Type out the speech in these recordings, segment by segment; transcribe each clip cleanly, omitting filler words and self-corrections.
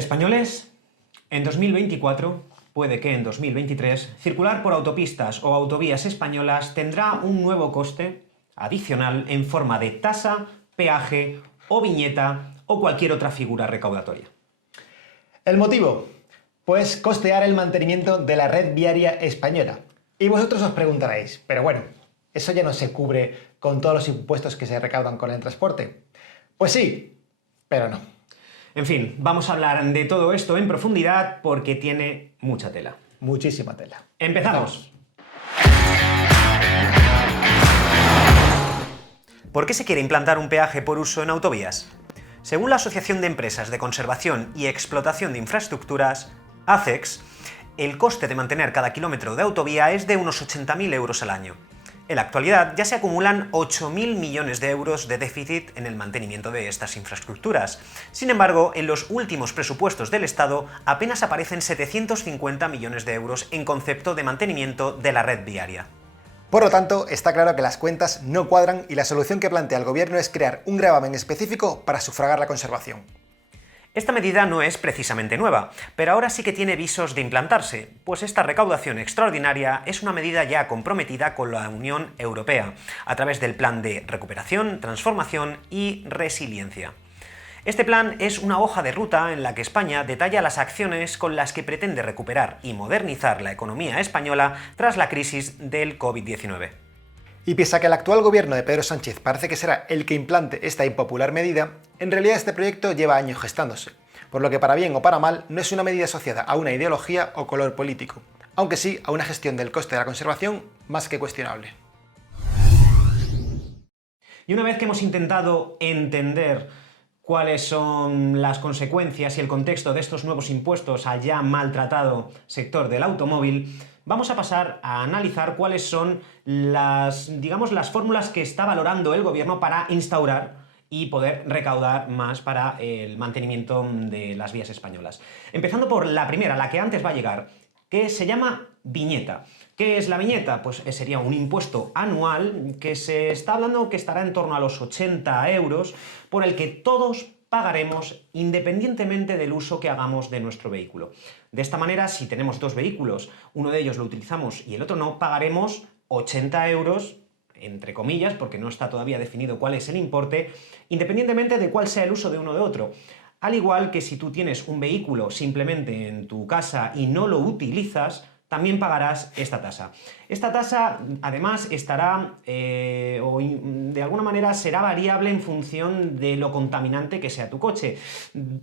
Españoles, en 2024, puede que en 2023, circular por autopistas o autovías españolas tendrá un nuevo coste adicional en forma de tasa, peaje o viñeta o cualquier otra figura recaudatoria. ¿El motivo? Pues costear el mantenimiento de la red viaria española. Y vosotros os preguntaréis, pero bueno, ¿eso ya no se cubre con todos los impuestos que se recaudan con el transporte? Pues sí, pero no. En fin, vamos a hablar de todo esto en profundidad porque tiene mucha tela. Muchísima tela. ¡Empezamos! ¿Por qué se quiere implantar un peaje por uso en autovías? Según la Asociación de Empresas de Conservación y Explotación de Infraestructuras, ACEX, el coste de mantener cada kilómetro de autovía es de unos 80.000 euros al año. En la actualidad ya se acumulan 8.000 millones de euros de déficit en el mantenimiento de estas infraestructuras. Sin embargo, en los últimos presupuestos del Estado apenas aparecen 750 millones de euros en concepto de mantenimiento de la red viaria. Por lo tanto, está claro que las cuentas no cuadran y la solución que plantea el gobierno es crear un gravamen específico para sufragar la conservación. Esta medida no es precisamente nueva, pero ahora sí que tiene visos de implantarse, pues esta recaudación extraordinaria es una medida ya comprometida con la Unión Europea, a través del Plan de Recuperación, Transformación y Resiliencia. Este plan es una hoja de ruta en la que España detalla las acciones con las que pretende recuperar y modernizar la economía española tras la crisis del COVID-19. Y pese a que el actual gobierno de Pedro Sánchez parece que será el que implante esta impopular medida, en realidad este proyecto lleva años gestándose, por lo que para bien o para mal no es una medida asociada a una ideología o color político, aunque sí a una gestión del coste de la conservación más que cuestionable. Y una vez que hemos intentado entender cuáles son las consecuencias y el contexto de estos nuevos impuestos al ya maltratado sector del automóvil, vamos a pasar a analizar cuáles son las fórmulas que está valorando el gobierno para instaurar y poder recaudar más para el mantenimiento de las vías españolas. Empezando por la primera, la que antes va a llegar, que se llama viñeta. ¿Qué es la viñeta? Pues sería un impuesto anual que se está hablando que estará en torno a los 80 euros, por el que todos pagaremos independientemente del uso que hagamos de nuestro vehículo. De esta manera, si tenemos dos vehículos, uno de ellos lo utilizamos y el otro no, pagaremos 80 euros, entre comillas, porque no está todavía definido cuál es el importe, independientemente de cuál sea el uso de uno de otro. Al igual que si tú tienes un vehículo simplemente en tu casa y no lo utilizas, también pagarás esta tasa. Esta tasa, además, estará, de alguna manera, será variable en función de lo contaminante que sea tu coche.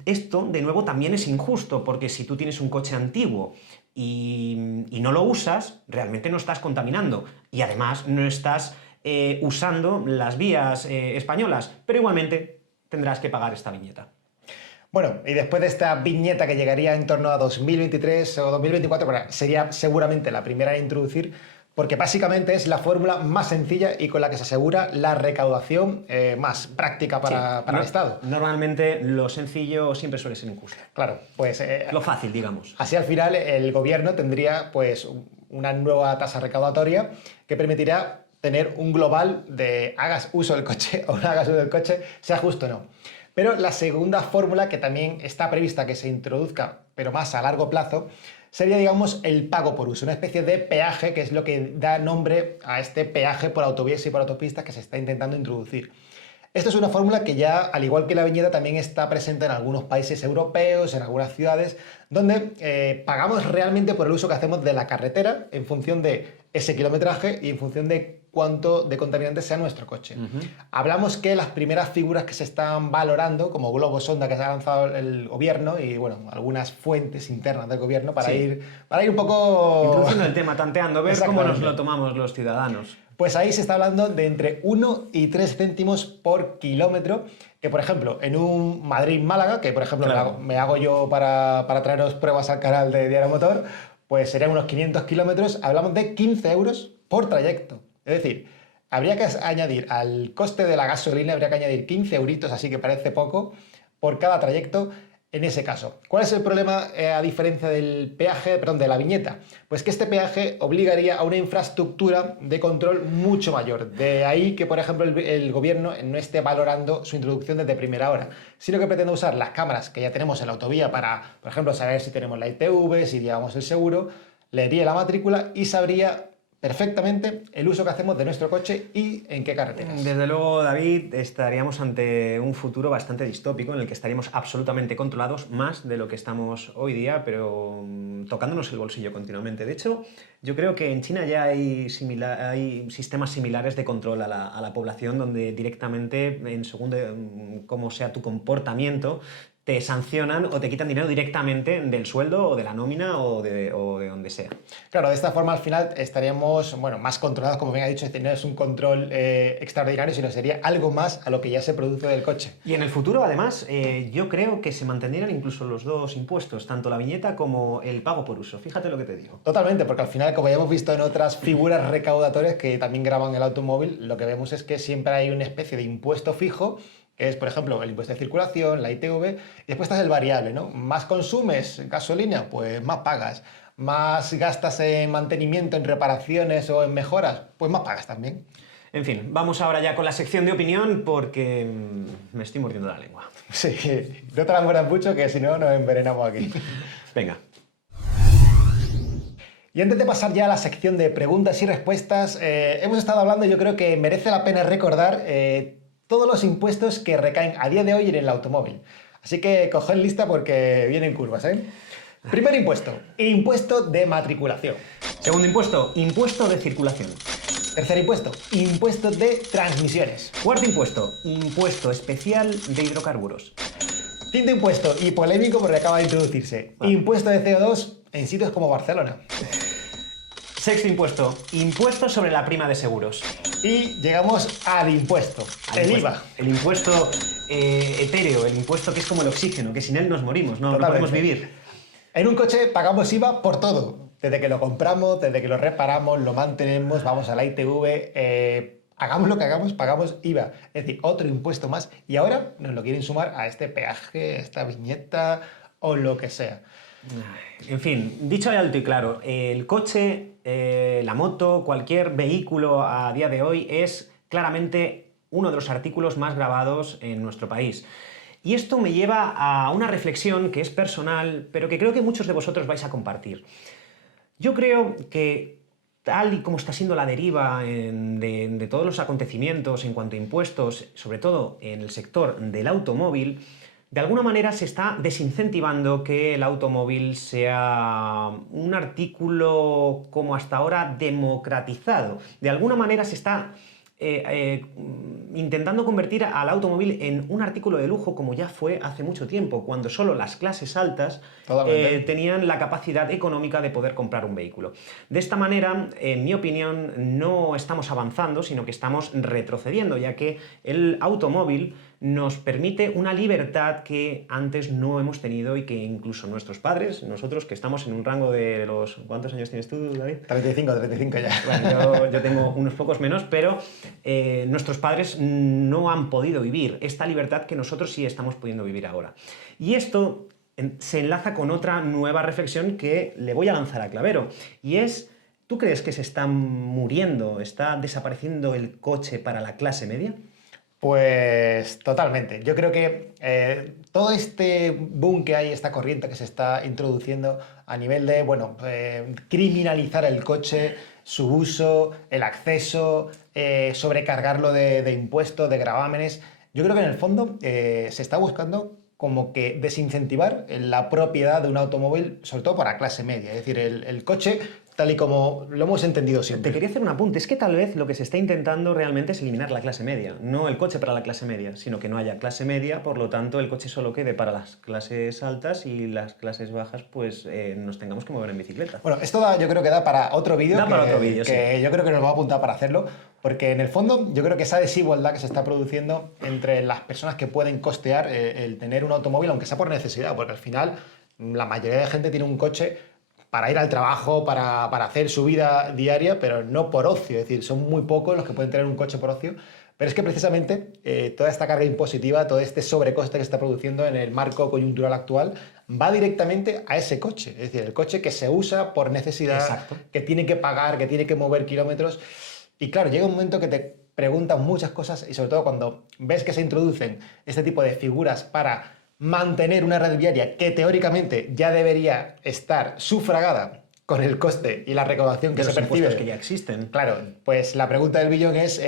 Esto, de nuevo, también es injusto, porque si tú tienes un coche antiguo y no lo usas, realmente no estás contaminando. Y además no estás usando las vías españolas, pero igualmente tendrás que pagar esta viñeta. Bueno, y después de esta viñeta que llegaría en torno a 2023 o 2024, bueno, sería seguramente la primera a introducir, porque básicamente es la fórmula más sencilla y con la que se asegura la recaudación más práctica para el Estado. Normalmente lo sencillo siempre suele ser injusto. Claro, pues... lo fácil, digamos. Así al final el gobierno tendría pues una nueva tasa recaudatoria que permitirá tener un global de hagas uso del coche o no hagas uso del coche, sea justo o no. Pero la segunda fórmula, que también está prevista que se introduzca, pero más a largo plazo, sería, digamos, el pago por uso, una especie de peaje, que es lo que da nombre a este peaje por autovías y por autopistas que se está intentando introducir. Esto es una fórmula que ya, al igual que la viñeta, también está presente en algunos países europeos, en algunas ciudades, donde pagamos realmente por el uso que hacemos de la carretera en función de ese kilometraje y en función de cuánto de contaminante sea nuestro coche. Hablamos que las primeras figuras que se están valorando, como globos sonda que se ha lanzado el gobierno y bueno, algunas fuentes internas del gobierno para ir un poco... introduciendo el tema, tanteando, ver cómo nos lo tomamos los ciudadanos. Pues ahí se está hablando de entre 1 y 3 céntimos por kilómetro, que por ejemplo, en un Madrid-Málaga, que por ejemplo claro, me hago yo para traeros pruebas al canal de Diario Motor, pues serían unos 500 kilómetros, hablamos de 15 euros por trayecto. Es decir, habría que añadir al coste de la gasolina, habría que añadir 15 euritos, así que parece poco, por cada trayecto, en ese caso. ¿Cuál es el problema a diferencia del peaje, perdón, de la viñeta? Pues que este peaje obligaría a una infraestructura de control mucho mayor. De ahí que, por ejemplo, el gobierno no esté valorando su introducción desde primera hora, sino que pretende usar las cámaras que ya tenemos en la autovía para, por ejemplo, saber si tenemos la ITV, si llevamos el seguro, leería la matrícula y sabría perfectamente el uso que hacemos de nuestro coche y en qué carreteras. Desde luego, David, estaríamos ante un futuro bastante distópico en el que estaríamos absolutamente controlados, más de lo que estamos hoy día, pero tocándonos el bolsillo continuamente. De hecho, yo creo que en China ya hay sistemas similares de control a la población, donde directamente, en según cómo sea tu comportamiento, te sancionan o te quitan dinero directamente del sueldo o de la nómina o de donde sea. Claro, de esta forma al final estaríamos, bueno, más controlados, como bien ha dicho, es decir, no es un control extraordinario, sino sería algo más a lo que ya se produce del coche. Y en el futuro, además, yo creo que se mantendrían incluso los dos impuestos, tanto la viñeta como el pago por uso. Fíjate lo que te digo. Totalmente, porque al final, como ya hemos visto en otras figuras recaudatorias que también graban el automóvil, lo que vemos es que siempre hay una especie de impuesto fijo, que es, por ejemplo, el impuesto de circulación, la ITV, y después está el variable, ¿no? Más consumes gasolina, pues más pagas. Más gastas en mantenimiento, en reparaciones o en mejoras, pues más pagas también. En fin, vamos ahora ya con la sección de opinión porque me estoy mordiendo la lengua. Sí, no te la mueras mucho que si no nos envenenamos aquí. Venga. Y antes de pasar ya a la sección de preguntas y respuestas, hemos estado hablando, yo creo que merece la pena recordar todos los impuestos que recaen a día de hoy en el automóvil. Así que coged lista porque vienen curvas, ¿eh? Primer impuesto, impuesto de matriculación. Segundo impuesto, impuesto de circulación. Tercer impuesto, impuesto de transmisiones. Cuarto impuesto, impuesto especial de hidrocarburos. Quinto impuesto, y polémico porque acaba de introducirse, impuesto de CO2 en sitios como Barcelona. Sexto impuesto, impuesto sobre la prima de seguros. Y llegamos al impuesto, el IVA. El impuesto etéreo, el impuesto que es como el oxígeno, que sin él nos morimos, no podemos vivir. En un coche pagamos IVA por todo. Desde que lo compramos, desde que lo reparamos, lo mantenemos, vamos a la ITV, hagamos lo que hagamos, pagamos IVA. Es decir, otro impuesto más. Y ahora nos lo quieren sumar a este peaje, esta viñeta o lo que sea. En fin, dicho alto y claro, el coche, la moto, cualquier vehículo a día de hoy es claramente uno de los artículos más gravados en nuestro país. Y esto me lleva a una reflexión que es personal, pero que creo que muchos de vosotros vais a compartir. Yo creo que tal y como está siendo la deriva de todos los acontecimientos en cuanto a impuestos, sobre todo en el sector del automóvil, de alguna manera se está desincentivando que el automóvil sea un artículo como hasta ahora democratizado. De alguna manera se está intentando convertir al automóvil en un artículo de lujo como ya fue hace mucho tiempo, cuando solo las clases altas tenían la capacidad económica de poder comprar un vehículo. De esta manera, en mi opinión, no estamos avanzando, sino que estamos retrocediendo, ya que el automóvil nos permite una libertad que antes no hemos tenido y que incluso nuestros padres, nosotros que estamos en un rango de los... ¿Cuántos años tienes tú, David? 35 ya. Bueno, yo tengo unos pocos menos, pero nuestros padres no han podido vivir esta libertad que nosotros sí estamos pudiendo vivir ahora. Y esto se enlaza con otra nueva reflexión que le voy a lanzar a Clavero, y es, ¿tú crees que se está muriendo, está desapareciendo el coche para la clase media? Pues totalmente. Yo creo que todo este boom que hay, esta corriente que se está introduciendo a nivel de, bueno, criminalizar el coche, su uso, el acceso, sobrecargarlo de impuestos, de gravámenes, yo creo que en el fondo se está buscando como que desincentivar la propiedad de un automóvil, sobre todo para clase media. Es decir, el coche tal y como lo hemos entendido siempre. Te quería hacer un apunte, es que tal vez lo que se está intentando realmente es eliminar la clase media, no el coche para la clase media, sino que no haya clase media, por lo tanto el coche solo quede para las clases altas y las clases bajas pues nos tengamos que mover en bicicleta. Bueno, esto yo creo que da para otro vídeo, que sí. Yo creo que nos vamos a apuntar para hacerlo, porque en el fondo yo creo que esa desigualdad que se está produciendo entre las personas que pueden costear el tener un automóvil, aunque sea por necesidad, porque al final la mayoría de gente tiene un coche para ir al trabajo, para hacer su vida diaria, pero no por ocio. Es decir, son muy pocos los que pueden tener un coche por ocio. Pero es que precisamente toda esta carga impositiva, todo este sobrecoste que está produciendo en el marco coyuntural actual, va directamente a ese coche. Es decir, el coche que se usa por necesidad, Exacto. que tiene que pagar, que tiene que mover kilómetros. Y claro, llega un momento que te preguntan muchas cosas y sobre todo cuando ves que se introducen este tipo de figuras para mantener una red viaria que teóricamente ya debería estar sufragada con el coste y la recaudación que De se los percibe. impuestos que ya existen. Claro, pues la pregunta del billón es,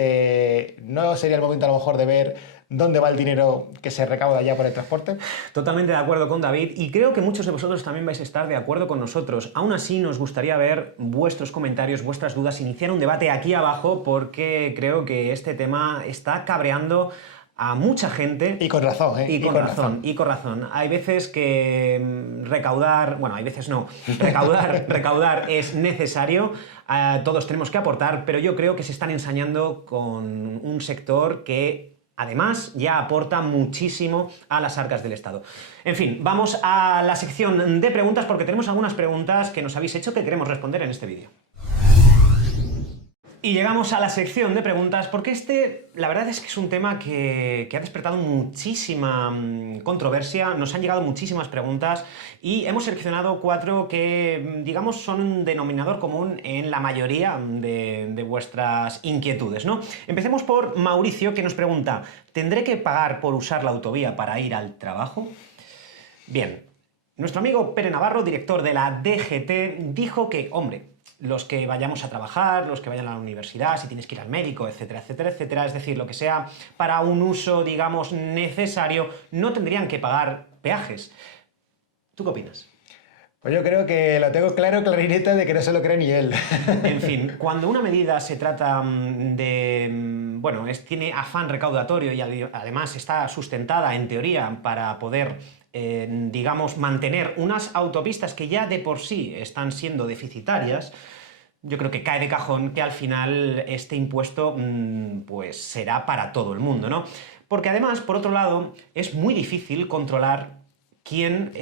¿no sería el momento a lo mejor de ver dónde va el dinero que se recauda ya por el transporte? Totalmente de acuerdo con David y creo que muchos de vosotros también vais a estar de acuerdo con nosotros. Aún así nos gustaría ver vuestros comentarios, vuestras dudas, iniciar un debate aquí abajo porque creo que este tema está cabreando a mucha gente. Y con razón, ¿eh? Y con razón, y con razón. Hay veces que recaudar, bueno, hay veces no, recaudar es necesario, todos tenemos que aportar, pero yo creo que se están ensañando con un sector que además ya aporta muchísimo a las arcas del Estado. En fin, vamos a la sección de preguntas porque tenemos algunas preguntas que nos habéis hecho que queremos responder en este vídeo. Y llegamos a la sección de preguntas porque la verdad es que es un tema que ha despertado muchísima controversia, nos han llegado muchísimas preguntas y hemos seleccionado 4 que, digamos, son un denominador común en la mayoría de vuestras inquietudes, ¿no? Empecemos por Mauricio, que nos pregunta, ¿tendré que pagar por usar la autovía para ir al trabajo? Bien, nuestro amigo Pere Navarro, director de la DGT, dijo que, hombre, los que vayamos a trabajar, los que vayan a la universidad, si tienes que ir al médico, etcétera, etcétera, etcétera, es decir, lo que sea para un uso, digamos, necesario, no tendrían que pagar peajes. ¿Tú qué opinas? Pues yo creo que lo tengo claro, clarineta, de que no se lo cree ni él. En fin, cuando una medida se trata de, bueno, tiene afán recaudatorio y además está sustentada en teoría para poder, digamos, mantener unas autopistas que ya de por sí están siendo deficitarias, yo creo que cae de cajón que al final este impuesto pues será para todo el mundo, ¿no? Porque además, por otro lado, es muy difícil controlar quién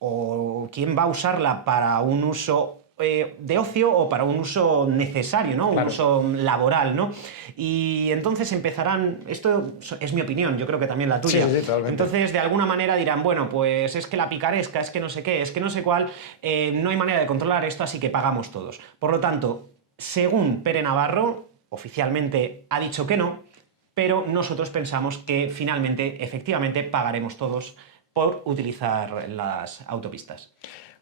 va a usarla para un uso de ocio o para un uso necesario, ¿no? Claro. Un uso laboral, ¿no? Y entonces empezarán, esto es mi opinión, yo creo que también la tuya. Sí, totalmente. Entonces, de alguna manera dirán, bueno, pues es que la picaresca, es que no sé qué, es que no sé cuál, no hay manera de controlar esto, así que pagamos todos. Por lo tanto, según Pere Navarro, oficialmente ha dicho que no, pero nosotros pensamos que finalmente, efectivamente, pagaremos todos por utilizar las autopistas.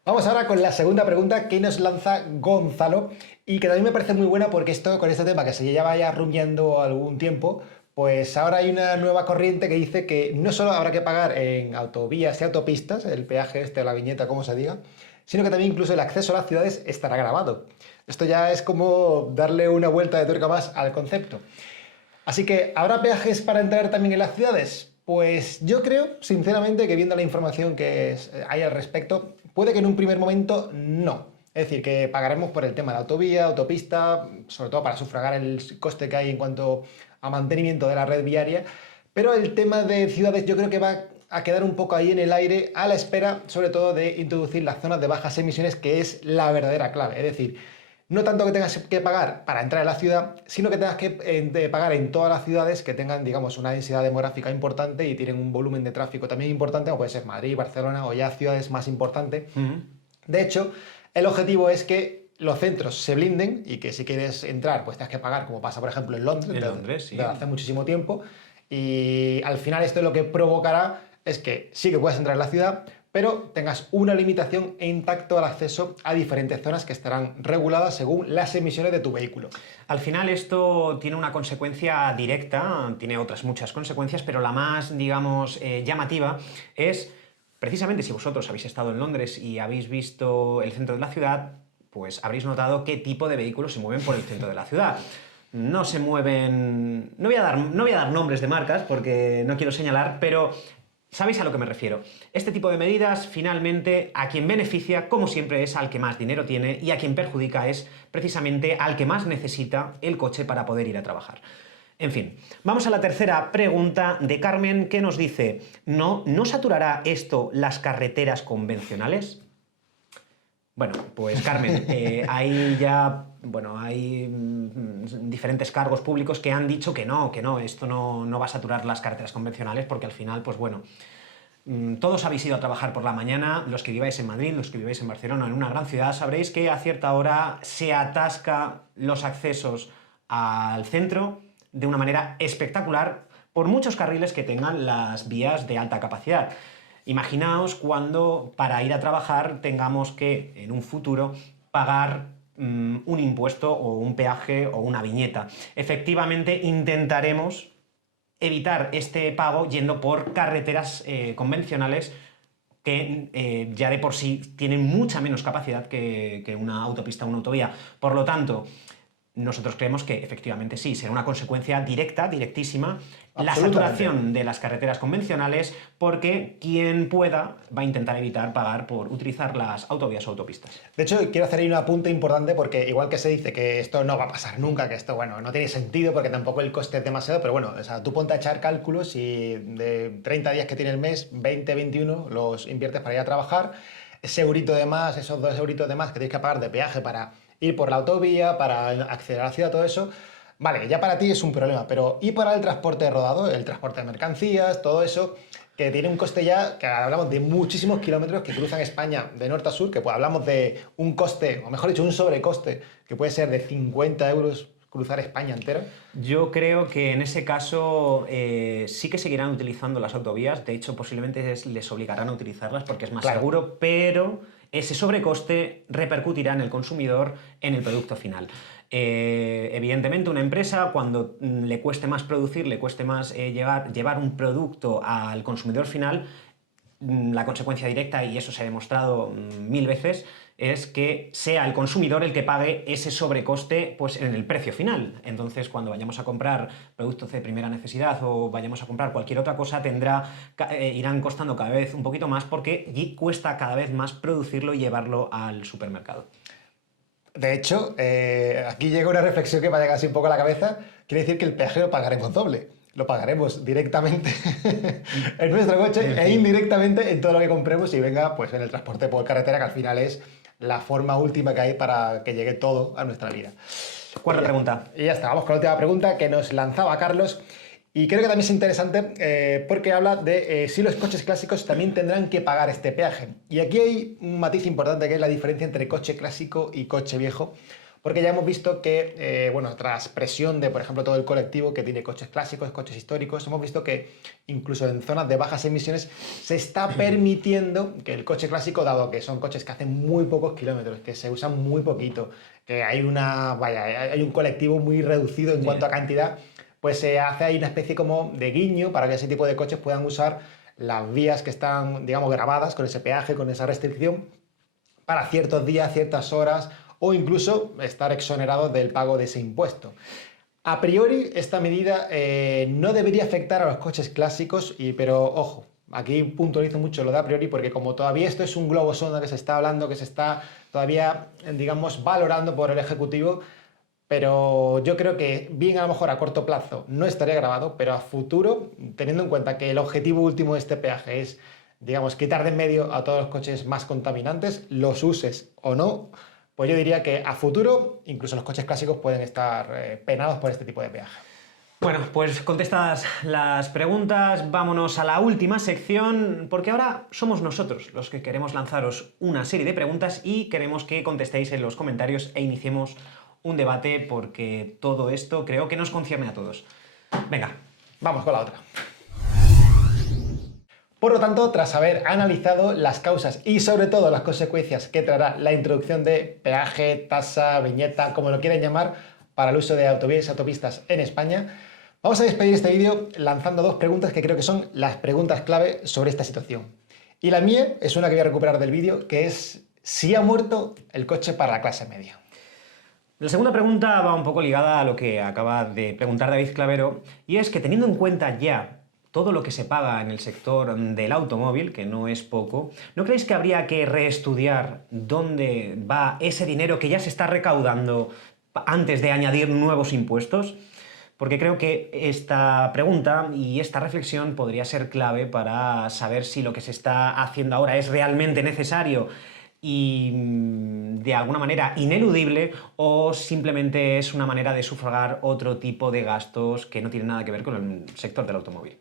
Vamos ahora con la segunda pregunta que nos lanza Gonzalo y que también me parece muy buena porque con este tema que se lleva ya rumiando algún tiempo, pues ahora hay una nueva corriente que dice que no solo habrá que pagar en autovías y autopistas, el peaje o la viñeta, como se diga, sino que también incluso el acceso a las ciudades estará grabado. Esto ya es como darle una vuelta de tuerca más al concepto. Así que, ¿habrá peajes para entrar también en las ciudades? Pues yo creo, sinceramente, que viendo la información que hay al respecto, puede que en un primer momento no. Es decir, que pagaremos por el tema de autovía, autopista, sobre todo para sufragar el coste que hay en cuanto a mantenimiento de la red viaria, pero el tema de ciudades yo creo que va a quedar un poco ahí en el aire a la espera, sobre todo, de introducir las zonas de bajas emisiones, que es la verdadera clave. Es decir, no tanto que tengas que pagar para entrar a la ciudad, sino que tengas que pagar en todas las ciudades que tengan, digamos, una densidad demográfica importante y tienen un volumen de tráfico también importante, como puede ser Madrid, Barcelona o ya ciudades más importantes. De hecho, el objetivo es que los centros se blinden y que si quieres entrar, pues tengas que pagar, como pasa, por ejemplo, en Londres, Sí. desde hace muchísimo tiempo. Y al final esto lo que provocará es que sí que puedes entrar en la ciudad, pero tengas una limitación en tacto al acceso a diferentes zonas que estarán reguladas según las emisiones de tu vehículo. Al final esto tiene una consecuencia directa, tiene otras muchas consecuencias, pero la más, digamos, llamativa es, precisamente si vosotros habéis estado en Londres y habéis visto el centro de la ciudad, pues habréis notado qué tipo de vehículos se mueven por el centro de la ciudad. No se mueven... No voy a dar nombres de marcas porque no quiero señalar, pero... ¿Sabéis a lo que me refiero? Este tipo de medidas, finalmente, a quien beneficia, como siempre, es al que más dinero tiene y a quien perjudica es, precisamente, al que más necesita el coche para poder ir a trabajar. En fin, vamos a la tercera pregunta de Carmen, que nos dice, ¿no saturará esto las carreteras convencionales? Bueno, pues Carmen, hay ya, bueno, hay diferentes cargos públicos que han dicho que no, esto no va a saturar las carreteras convencionales porque al final, pues bueno, todos habéis ido a trabajar por la mañana, los que viváis en Madrid, los que viváis en Barcelona, en una gran ciudad, sabréis que a cierta hora se atasca los accesos al centro de una manera espectacular por muchos carriles que tengan las vías de alta capacidad. Imaginaos cuando para ir a trabajar tengamos que, en un futuro, pagar un impuesto o un peaje o una viñeta. Efectivamente, intentaremos evitar este pago yendo por carreteras convencionales que ya de por sí tienen mucha menos capacidad que una autopista o una autovía. Por lo tanto, nosotros creemos que efectivamente sí, será una consecuencia directa, directísima, la saturación de las carreteras convencionales, porque quien pueda va a intentar evitar pagar por utilizar las autovías o autopistas. De hecho, quiero hacer ahí un apunte importante porque igual que se dice que esto no va a pasar nunca, que esto, bueno, no tiene sentido porque tampoco el coste es demasiado, pero bueno, o sea, tú ponte a echar cálculos y de 30 días que tiene el mes, 20, 21 los inviertes para ir a trabajar, ese eurito de más, esos 2 euritos de más que tienes que pagar de peaje para ir por la autovía, para acceder a la ciudad, todo eso, vale, ya para ti es un problema, pero ¿y para el transporte rodado, el transporte de mercancías, todo eso, que tiene un coste ya, que hablamos de muchísimos kilómetros que cruzan España de norte a sur, que pues hablamos de un coste, o mejor dicho, un sobrecoste, que puede ser de 50 euros cruzar España entera? Yo creo que en ese caso sí que seguirán utilizando las autovías, de hecho posiblemente les obligarán a utilizarlas porque es más seguro, pero ese sobrecoste repercutirá en el consumidor, en el producto final. Evidentemente una empresa cuando le cueste más producir, le cueste más llevar un producto al consumidor final, la consecuencia directa, y eso se ha demostrado 1000 veces, es que sea el consumidor el que pague ese sobrecoste pues, en el precio final. Entonces, cuando vayamos a comprar productos de primera necesidad o vayamos a comprar cualquier otra cosa, irán costando cada vez un poquito más porque cuesta cada vez más producirlo y llevarlo al supermercado. De hecho, aquí llega una reflexión que me ha llegado así un poco a la cabeza. Quiere decir que el peaje lo pagaremos doble. Lo pagaremos directamente en nuestro coche e indirectamente en todo lo que compremos y venga pues, en el transporte por carretera, que al final es la forma última que hay para que llegue todo a nuestra vida. Cuarta pregunta. Y ya está, vamos con la última pregunta que nos lanzaba Carlos. Y creo que también es interesante porque habla de si los coches clásicos también tendrán que pagar este peaje. Y aquí hay un matiz importante que es la diferencia entre coche clásico y coche viejo. Porque ya hemos visto que, bueno, tras presión de, por ejemplo, todo el colectivo que tiene coches clásicos, coches históricos, hemos visto que incluso en zonas de bajas emisiones se está permitiendo que el coche clásico, dado que son coches que hacen muy pocos kilómetros, que se usan muy poquito, que hay hay un colectivo muy reducido en cuanto a cantidad, pues se hace ahí una especie como de guiño para que ese tipo de coches puedan usar las vías que están, digamos, grabadas con ese peaje, con esa restricción, para ciertos días, ciertas horas, o incluso estar exonerados del pago de ese impuesto. A priori, esta medida no debería afectar a los coches clásicos, pero ojo, aquí puntualizo mucho lo de a priori porque como todavía esto es un globo sonda que se está hablando, que se está todavía, digamos, valorando por el Ejecutivo, pero yo creo que bien a lo mejor a corto plazo no estaría grabado, pero a futuro, teniendo en cuenta que el objetivo último de este peaje es, digamos, quitar de en medio a todos los coches más contaminantes, los uses o no, pues yo diría que a futuro incluso los coches clásicos pueden estar penados por este tipo de peaje. Bueno, pues contestadas las preguntas, vámonos a la última sección, porque ahora somos nosotros los que queremos lanzaros una serie de preguntas y queremos que contestéis en los comentarios e iniciemos un debate, porque todo esto creo que nos concierne a todos. Venga, vamos con la otra. Por lo tanto, tras haber analizado las causas y sobre todo las consecuencias que traerá la introducción de peaje, tasa, viñeta, como lo quieran llamar, para el uso de autovías y autopistas en España, vamos a despedir este vídeo lanzando 2 preguntas que creo que son las preguntas clave sobre esta situación. Y la mía es una que voy a recuperar del vídeo, que es si ha muerto el coche para la clase media. La segunda pregunta va un poco ligada a lo que acaba de preguntar David Clavero, y es que teniendo en cuenta ya todo lo que se paga en el sector del automóvil, que no es poco, ¿no creéis que habría que reestudiar dónde va ese dinero que ya se está recaudando antes de añadir nuevos impuestos? Porque creo que esta pregunta y esta reflexión podría ser clave para saber si lo que se está haciendo ahora es realmente necesario y de alguna manera ineludible, o simplemente es una manera de sufragar otro tipo de gastos que no tienen nada que ver con el sector del automóvil.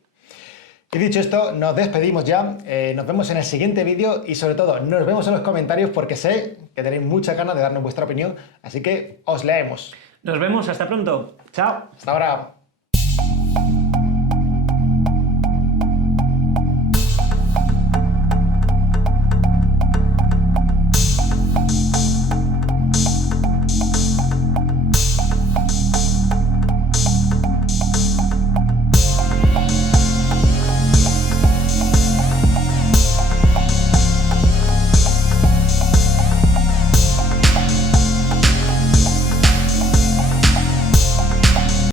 Y dicho esto, nos despedimos ya, nos vemos en el siguiente vídeo y sobre todo nos vemos en los comentarios porque sé que tenéis mucha ganas de darnos vuestra opinión, así que os leemos. Nos vemos, hasta pronto. Chao. Hasta ahora.